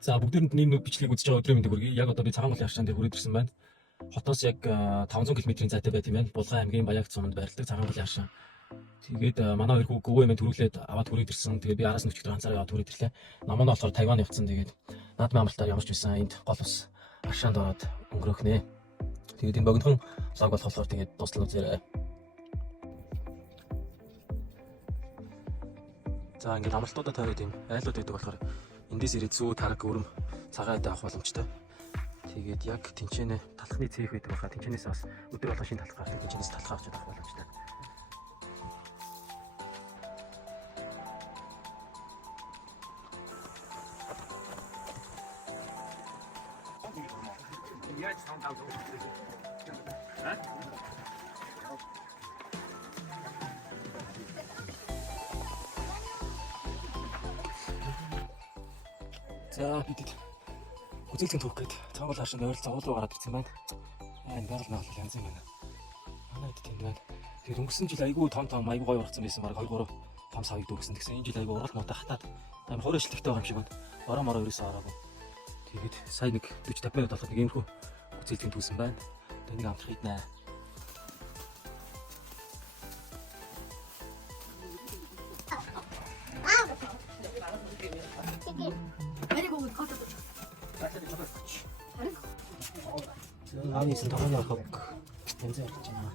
За бүгдээрэнд нэг бичлэг үзэж байгаа өдрийн мэндийг хүргэе. Яг одоо би Цагаан голын харшаан дээр хүрээд ирсэн байна. Хотоос яг 500 км-ийн зайтай байт юм байна. Булган аймгийн Баягт суманд байрладаг Цагаан голын харшаан. Тэгээд манай хоёр хүү өвөө эмээ төрүүлээд аваад хүрээд ирсэн. Тэгээд би араас нь өчигдөр ганцаараа аваад хүрээд ирлээ. Намаа нь болохоор Тайван явцсан. Тэгээд наадмын амралтаар ямарч байсан энд гол ус харшаанд ороод өнгөрөөх нэ. Тэгээд энэ богинохон лог болохоор тэгээд дуслал үзээрэй. За ингээд амралтуудаа тавиад юм айлууд байдаг болохоор эндээс ирээд зүү тараг өрөм цагаан авах боломжтой. Тэгээд яг тэнцэнэ талхны цээх байдаг байхаа тэнцэнээс бас өдөр болгон шинэ талхаар тэнцэнээс талхаа авч явах боломжтой. За бид үзэлцэн түүх гээд Цагаан голын харшаанд ойрол цогцол руу гараад ирсэн байна. Энэ байгаль наалал янз юм байна. Манай хэд тэнд байна. Тэгээд өнгөрсөн жил айгүй том айгүй гоё ургацсан байсан баг 2-3 том савыг дүүрсэн. Тэгсэн энэ жил айгүй урал муутай хатаад амар хурц эшлэгтэй байгаа юм шиг байна. Ороо ерөөсөө ороогүй. Тэгээд сая нэг 40-50 минут болоход нэг иймэрхүү үзэлцэн түүсэн байна. Тэгээд нэг амтрах иднэ. 아니 있으면 더 많이 하고 냄새 맡잖아.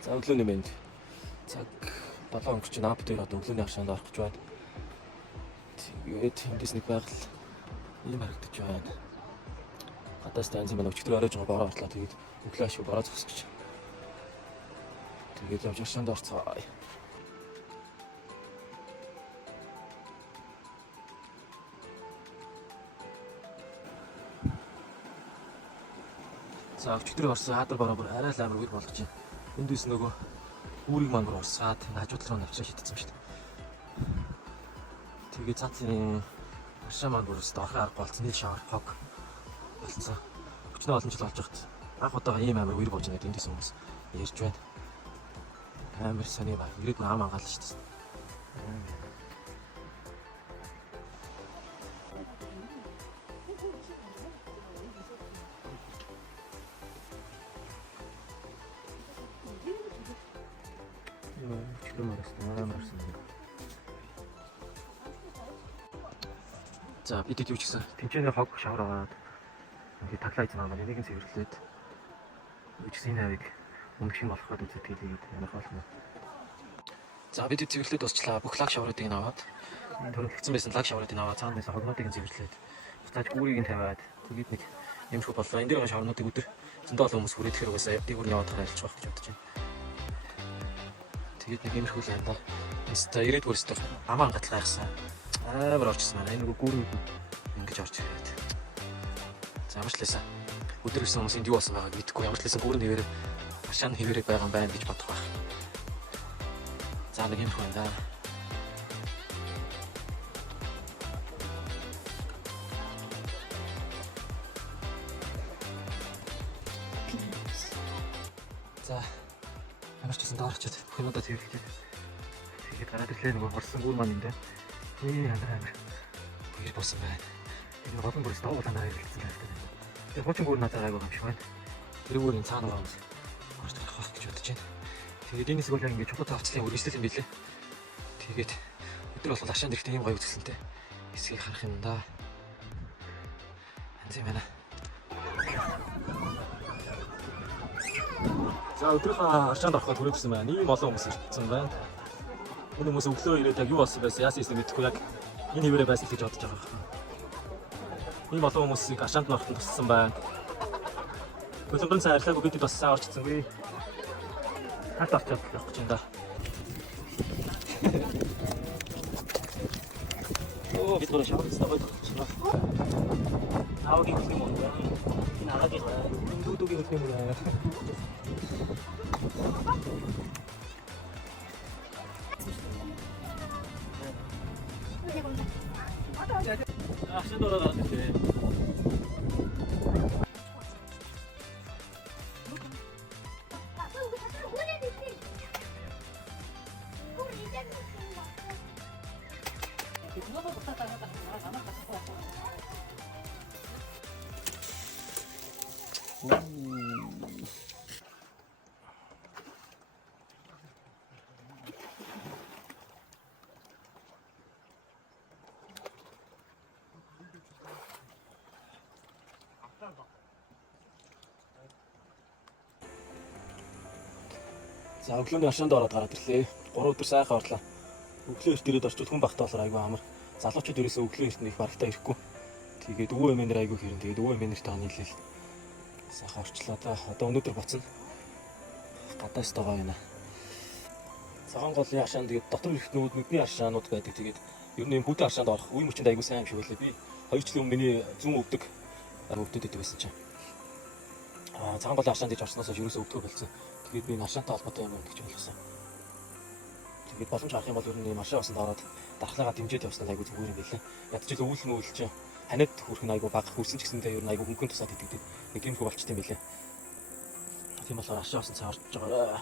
За өглөөний мэнд. Цаг 7 өнгөрч наап дээр одоо өглөөний хашаанд орох гэж байна. Тэгээд эндээс нэг байгаль ийм харагдаж байна. Гадаас таньс юм өчигдөр оройж байгаа бороо орлоо. Тэгээд өглөө ашиг бороо зогсож. Тэгээд явж хашаанд орцгоо. За өчигдөр орсон хаадар бороо бүр арай л амар үйл болгож байна. Энд дэс нөгөө үүрийг мангар урсгаад хажууд руу навчаа шидсэн юм шүү дээ. Тэгээд цаацын харшаа маань бүр өстө орхон арга болцсон. Нийл шавар хог болцсон. Өчнөө олон жил болж байхад анх удаага ийм амар үйл болж байгаа гэдэг эндээс хүмүүс ярьж байна. Амар сони ба ирээд ам ангаал шүү дээ. За бидэд юу ч гэсэн тэнцэнэ хог шавар аваад ингээд таглаа ийцэн аа нэг нь цэвэрлээд юу ч гэсэн энэ авиг өмнөх нь болоход үзээд тэгээд ярих болно. За бидэд цэвэрлээд дуусчлаа. Бүх лаг шавруудыг аваад төрөлгцсэн байсан лаг шавруудыг аваад цаанаас хогнуудыг цэвэрлээд буцааж гүүрийг нь тавиад тэгээд нэг юмшгүй боллоо. Энэ дээр шавруудыг өдөр зөндөө олон хүмүүс хүрээд ихээр угаасаа дээгүүр яваад гараа альчих байх гэж бодож байна. Тэгээд нэг юмшгүй л юм да. Инста ирээд бүрстэй амаа гатлаа гайхсан. Амар орчихсон байна. Энэ нөгөө гүүрүүд ингэж орж ирээд. За ямар ч лээсэн. Өдөр ирсэн хүмүүсийн юу болсон байгааг мэдэхгүй. Ямар ч лээсэн гүүрэн хэвээр хашаан хэвээрээ байгаа юм байна гэж бодох байх. За нэг юм байна да. За ямар ч гэсэн даарчаад бүх юмудаа тэрхлээ. Тэгээд гараад ирлээ нөгөө хорсон гүүр маань энэ. Амар гэр болсон байна. Энэ голон бүрээс давуулаа нараа хэлсэн хэрэгтэй. Тэгээ хуучин гүүр надад айгаа юм шиг байна. Тэр гүүрийн цаана байгаа юм. Орж гарах байх гэж бодож байна. Тэгээд энэс бол ингээд чухал тавцлын үргэлжлэл юм билээ. Тэгээд өдөр болгол хашаанд ирэхдээ юм гоё үзэсгэлэнтэй. Эсгийг харах юм да. Анзаа байна. За өдрийнхөө хашаанд ороход хүрээсэн байна. Ийм олон хүмүүс ирсэн байна. Энэ хүмүүс өглөө ирээд яг юу болсон байсан яасан юм мэдэхгүй яг энэ хэвээрээ байсан гэж бодож байгаа. Ийм олон хүмүүсийг хашаанд ороход туссан байна. Хөлбөрн сайн ажиллаагүй бидэд бас сайн орчихсонгүй. Хат авчаад явах гэж юм да. Оо бид гоо шавар стабайд болчихлоо. Аагийн юм уу? Энэ агагийн дүүдүүгийн юм уу? 아, 신도라 나한테. За өглөөний аршаанд ороод гараад ирлээ. 3 өдөр сайхан орлоо. Өглөө эрт ирээд орчвол хүн багтаа болохоор айгүй амар. Залуучууд ерөөсөө өглөө эрт нэг барагтаа ирэхгүй. Тэгээд өвөө эмээнэр айгүй хэрэн. Тэгээд өвөө эмээнэртэй нийлээл сайхан орчлоо да. Одоо өнөөдөр буцна. Гадаас тагаа байна. Цагаан голын аршаанд тэгээд дотор эрхтнүүд нүдний аршаанууд байдаг. Тэгээд ер нь юм бүдэн аршаанд орох үе мөчөнд айгүй сайн юм шиг байлаа. Би 2 жилийн өмнө миний зүүн өвдөг өвдөдөд байсан чинь. Цагаан голын аршаанд иж орсноос хойш ерөөсөө өвдгөө болсон. Тэгээд би аршаантай холбоотой юм гэж ойлгосон. Тэгээд боломж гарах юм бол ер нь ийм аршаа усанд ороод дархлаагаа дэмжиж явснаа айгүй зүгээр юм билээ. Ядчил өвөл мөвөл чинь ханиад хүрэх нь айгүй бага хүрсэн ч гэсэндээ ер нь айгүй хөнгөн тусаад идэв. Нэг юм хөө болчт юм билээ. Тийм болохоор аршаа усанд цаа орж байгаа.